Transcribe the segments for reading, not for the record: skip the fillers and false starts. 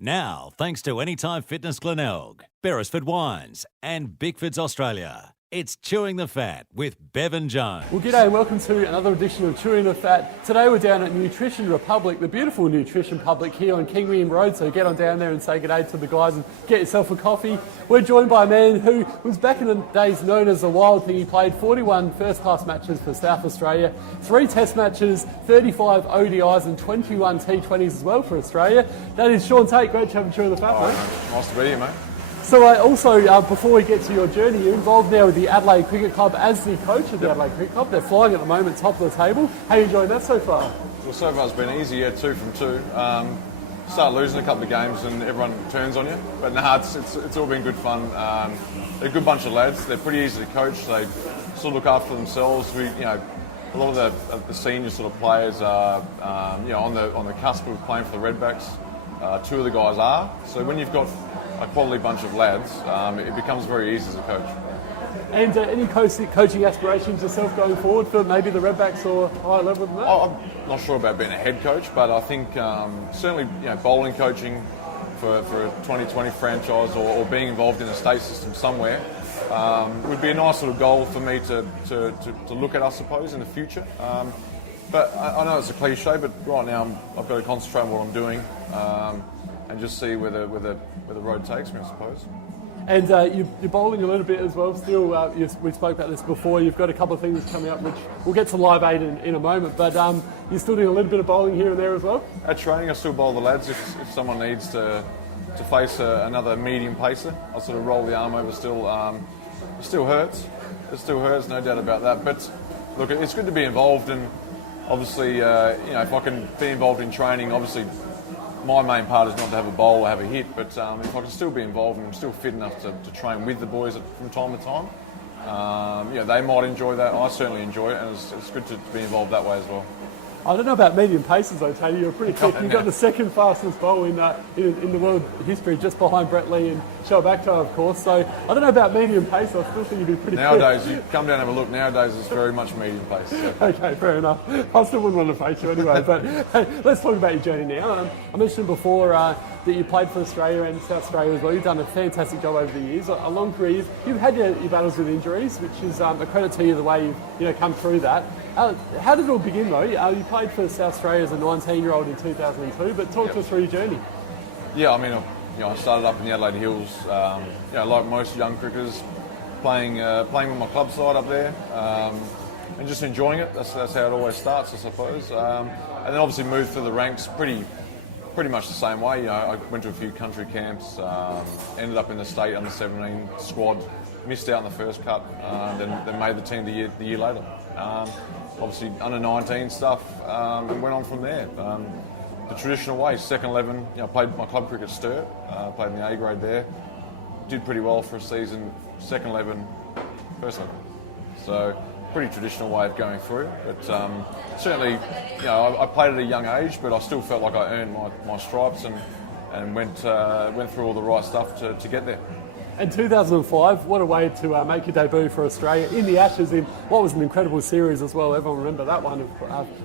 Now, thanks to Anytime Fitness Glenelg, Beresford Wines and Bickford's Australia. It's Chewing the Fat with Bevan Jones. Well, g'day and welcome to another edition of Chewing the Fat. Today we're down at Nutrition Republic, the beautiful Nutrition Public here on King William Road, so get on down there and say g'day to the guys and get yourself a coffee. We're joined by a man who was back in the days known as the Wild Thing. He played 41 first-class matches for South Australia, 3 Test matches, 35 ODIs and 21 T20s as well for Australia. That is Shaun Tait. Great to have you Chewing the Fat, mate. Nice to be here, mate. So before we get to your journey, you're involved now with the Adelaide Cricket Club as the coach of the Adelaide Cricket Club. They're flying at the moment, top of the table. How are you enjoying that so far? Well, so far it's been easy, 2 from 2. Start losing a couple of games and everyone turns on you. But it's all been good fun. They're a good bunch of lads. They're pretty easy to coach. They sort of look after themselves. A lot of the senior sort of players are on the cusp of playing for the Redbacks. 2 of the guys are. So when you've got a quality bunch of lads, it becomes very easy as a coach. And any coaching aspirations yourself going forward for maybe the Redbacks or higher level than that? I'm not sure about being a head coach, but I think certainly bowling coaching for a 2020 franchise or being involved in a state system somewhere would be a nice sort of goal for me to look at, I suppose, in the future. But I know it's a cliche, but right now I've got to concentrate on what I'm doing and just see where the road takes me, I suppose. And you're bowling a little bit as well. Still, we spoke about this before. You've got a couple of things coming up, which we'll get to Live 8 in a moment. But you're still doing a little bit of bowling here and there as well. At training, I still bowl the lads. If someone needs to face another medium pacer, I'll sort of roll the arm over. Still, it still hurts. It still hurts, no doubt about that. But look, it's good to be involved, and obviously, if I can be involved in training, obviously. My main part is not to have a bowl or have a hit, but if I can still be involved and I'm still fit enough to train with the boys from time to time, they might enjoy that. I certainly enjoy it, and it's good to be involved that way as well. I don't know about medium paces though, Tony. You're pretty quick. You've got the second fastest bowl in the world history, just behind Brett Lee and Shoaib Akhtar, of course. So I don't know about medium pace. I still think you'd be pretty Nowadays, quick. you come down and have a look. Nowadays, it's very much medium pace. So. Okay, fair enough. I still wouldn't want to face you anyway. But hey, let's talk about your journey now. I mentioned before that you played for Australia and South Australia as well. You've done a fantastic job over the years, a long career. You've had your battles with injuries, which is a credit to you the way you've come through that. How did it all begin though? You played for South Australia as a 19-year-old in 2002, but talk to us through your journey. Yeah, I mean, I started up in the Adelaide Hills, like most young cricketers, playing with my club side up there, and just enjoying it. That's how it always starts, I suppose. And then obviously moved through the ranks pretty much the same way. I went to a few country camps, ended up in the state under 17 squad, missed out on the first cut, then made the team the year later. Obviously under 19 stuff, and went on from there. The traditional way, second 11. Played my club cricket Sturt, played in the A grade there. Did pretty well for a season. Second 11, first 11. So pretty traditional way of going through. But certainly, I played at a young age, but I still felt like I earned my stripes and went through all the right stuff to get there. In 2005, what a way to make your debut for Australia in the Ashes in what was an incredible series as well. Everyone remember that one.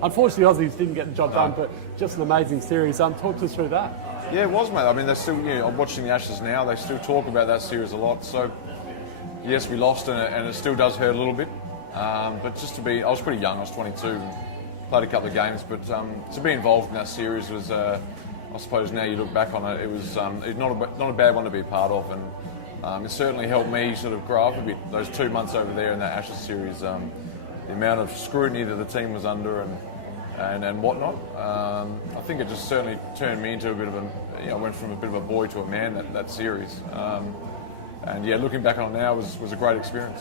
Unfortunately, Aussies didn't get the job done, but just an amazing series. Talk to us through that. Yeah, it was, mate. I mean, they're still. I'm watching the Ashes now. They still talk about that series a lot. So, yes, we lost, and it still does hurt a little bit. But just I was pretty young. I was 22, played a couple of games, but to be involved in that series was, I suppose, now you look back on it, it was not a bad one to be a part of, and. It certainly helped me sort of grow up a bit. Those 2 months over there in that Ashes series, the amount of scrutiny that the team was under and whatnot. I think it just certainly turned me into a bit of I went from a bit of a boy to a man that series. And looking back on it now was a great experience.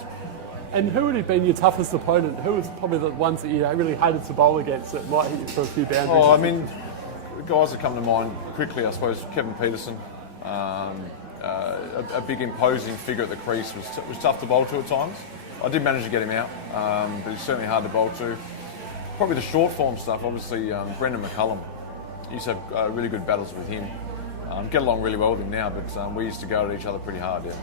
And who would have been your toughest opponent? Who was probably the ones that you really hated to bowl against that might hit you for a few boundaries? Oh, I mean, guys that come to mind quickly, I suppose, Kevin Peterson. A big imposing figure at the crease was tough to bowl to at times. I did manage to get him out, but he's certainly hard to bowl to. Probably the short form stuff, obviously Brendan McCullum. Used to have really good battles with him. Get along really well with him now, but we used to go at each other pretty hard, yeah.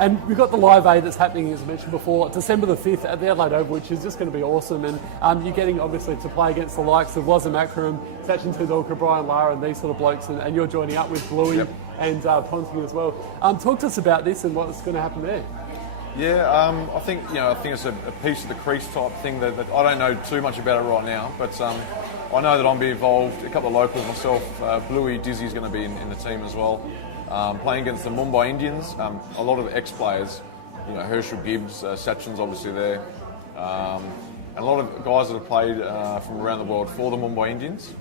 And we've got the Live Aid that's happening, as I mentioned before, December the 5th at the Adelaide Oval, which is just going to be awesome. And you're getting, obviously, to play against the likes of Wazam Akram, Sachin Tendulkar, Brian Lara, and these sort of blokes. And you're joining up with Bluey and Ponting as well. Talk to us about this and what's going to happen there. Yeah, I think it's a piece of the crease type thing that I don't know too much about it right now, but I know that I'm being involved. A couple of locals myself, Bluey Dizzy's going to be in the team as well. Playing against the Mumbai Indians, a lot of ex-players, Herschel Gibbs, Sachin's obviously there, and a lot of guys that have played from around the world for the Mumbai Indians.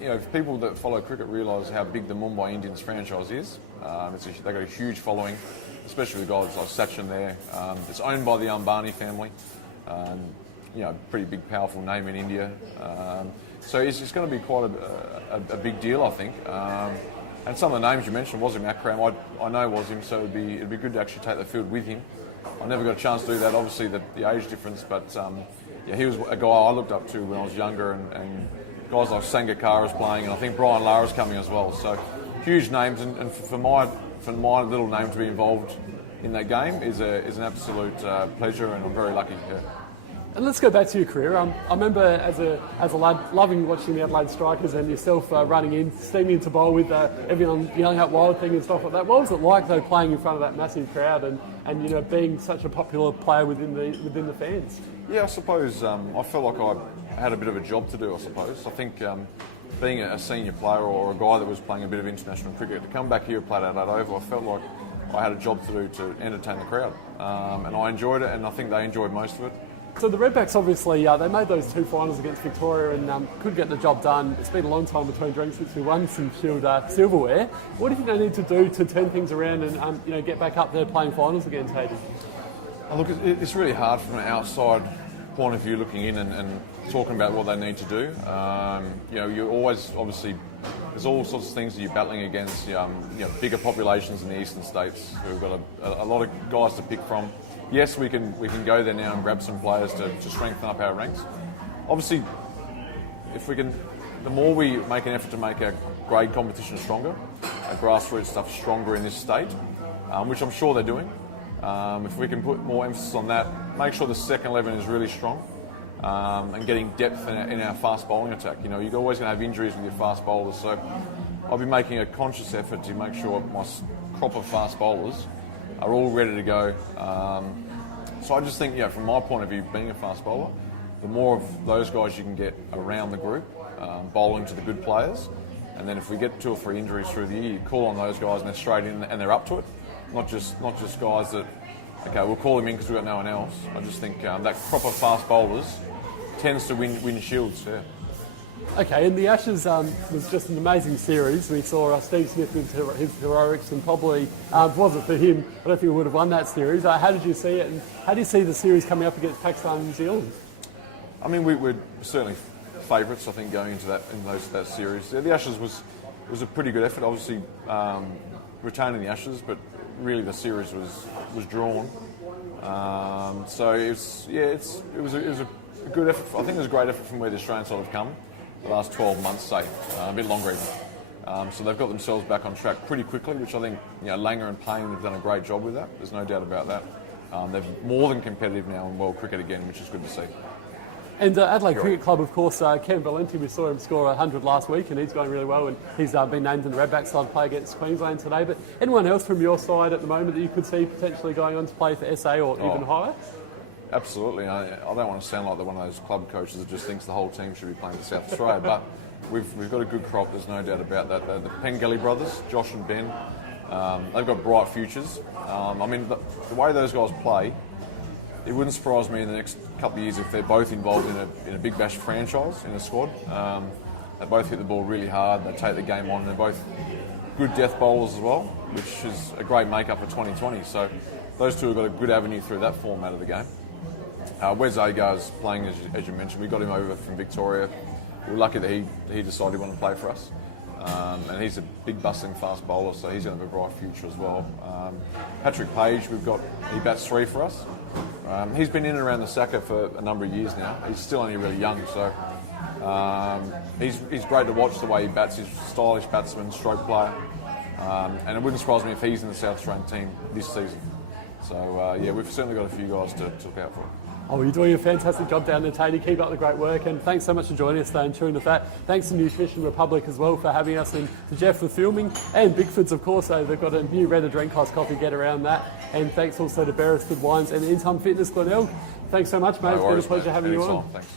If people that follow cricket realise how big the Mumbai Indians franchise is, they've got a huge following, especially with guys like Sachin there. It's owned by the Ambani family, pretty big, powerful name in India. So it's going to be quite a big deal, I think. And some of the names you mentioned, Wazam Akram, I know Wazam, so it'd be good to actually take the field with him. I never got a chance to do that, obviously the age difference, but he was a guy I looked up to when I was younger, and guys like Sangakkara's playing, and I think Brian Lara's coming as well. So huge names, and for my little name to be involved in that game is an absolute pleasure, and I'm very lucky. Yeah. And let's go back to your career. I remember as a lad loving watching the Adelaide Strikers and yourself running in, steaming into bowl with everyone yelling out Wild Thing and stuff like that. What was it like though, playing in front of that massive crowd and being such a popular player within the fans? Yeah, I suppose I felt like I had a bit of a job to do. I suppose I think being a senior player or a guy that was playing a bit of international cricket, to come back here and play at Adelaide Oval, I felt like I had a job to do to entertain the crowd, and I enjoyed it, and I think they enjoyed most of it. So the Redbacks obviously, they made those 2 finals against Victoria and could get the job done. It's been a long time between drinks since we won some Shield silverware. What do you think they need to do to turn things around and get back up there playing finals again, Tait? Look, it's really hard from an outside point of view looking in and talking about what they need to do. You always, obviously, there's all sorts of things that you're battling against, bigger populations in the eastern states who've got a lot of guys to pick from. Yes, we can go there now and grab some players to strengthen up our ranks. Obviously, the more we make an effort to make our grade competition stronger, our grassroots stuff stronger in this state, which I'm sure they're doing. If we can put more emphasis on that, make sure the second 11 is really strong, and getting depth in our fast bowling attack. You're always going to have injuries with your fast bowlers, so I'll be making a conscious effort to make sure my crop of fast bowlers are all ready to go. So I just think, from my point of view, being a fast bowler, the more of those guys you can get around the group, bowling to the good players, and then if we get 2 or 3 injuries through the year, you call on those guys and they're straight in and they're up to it. Not just guys that, okay, we'll call him in because we've got no one else. I just think that crop of fast bowlers tends to win shields. Yeah. Okay, and the Ashes was just an amazing series. We saw Steve Smith with his heroics, and probably, if it wasn't for him, I don't think we would have won that series. How did you see it, and how do you see the series coming up against Pakistan and New Zealand? I mean, we're certainly favourites, I think, going into that series. Yeah, the Ashes was a pretty good effort. Obviously, retaining the Ashes, but really the series was drawn. So it was a good effort. I think it was a great effort from where the Australian side have come the last 12 months, say, a bit longer even. So they've got themselves back on track pretty quickly, which I think Langer and Payne have done a great job with that. There's no doubt about that. They're more than competitive now in world cricket again, which is good to see. And Adelaide Cricket Club, of course, Ken Valenti, we saw him score 100 last week, and he's going really well, and he's been named in the Redback side to play against Queensland today. But anyone else from your side at the moment that you could see potentially going on to play for SA or even higher? Absolutely. I don't want to sound like one of those club coaches that just thinks the whole team should be playing for South Australia, but we've got a good crop, there's no doubt about that. The Pengelly brothers, Josh and Ben, they've got bright futures. I mean, the way those guys play, it wouldn't surprise me in the next couple of years if they're both involved in a Big Bash franchise, in a squad. They both hit the ball really hard, they take the game on, they're both good death bowlers as well, which is a great make-up for 2020. So those two have got a good avenue through that format of the game. Wes Agar's playing, as you mentioned. We got him over from Victoria. We were lucky that he decided he wanted to play for us. And he's a big bustling fast bowler, so he's going to have a bright future as well. Patrick Page, he bats 3 for us. He's been in and around the Saka for a number of years now. He's still only really young, so he's great to watch the way he bats. He's a stylish batsman, stroke player. And it wouldn't surprise me if he's in the South Australian team this season. So yeah, we've certainly got a few guys to look out for. Oh, you're doing a fantastic job down there, Tatey. Keep up the great work, and thanks so much for joining us today and Chewing the Fat. Thanks to Nutrition Republic as well for having us, and to Jeff for filming, and Bigford's of course. They've got a new Red Drink Cost coffee, get around that. And thanks also to Beresford Wines and In Time Fitness Glenelg. Thanks so much, mate. It's been a pleasure having you on. Thanks.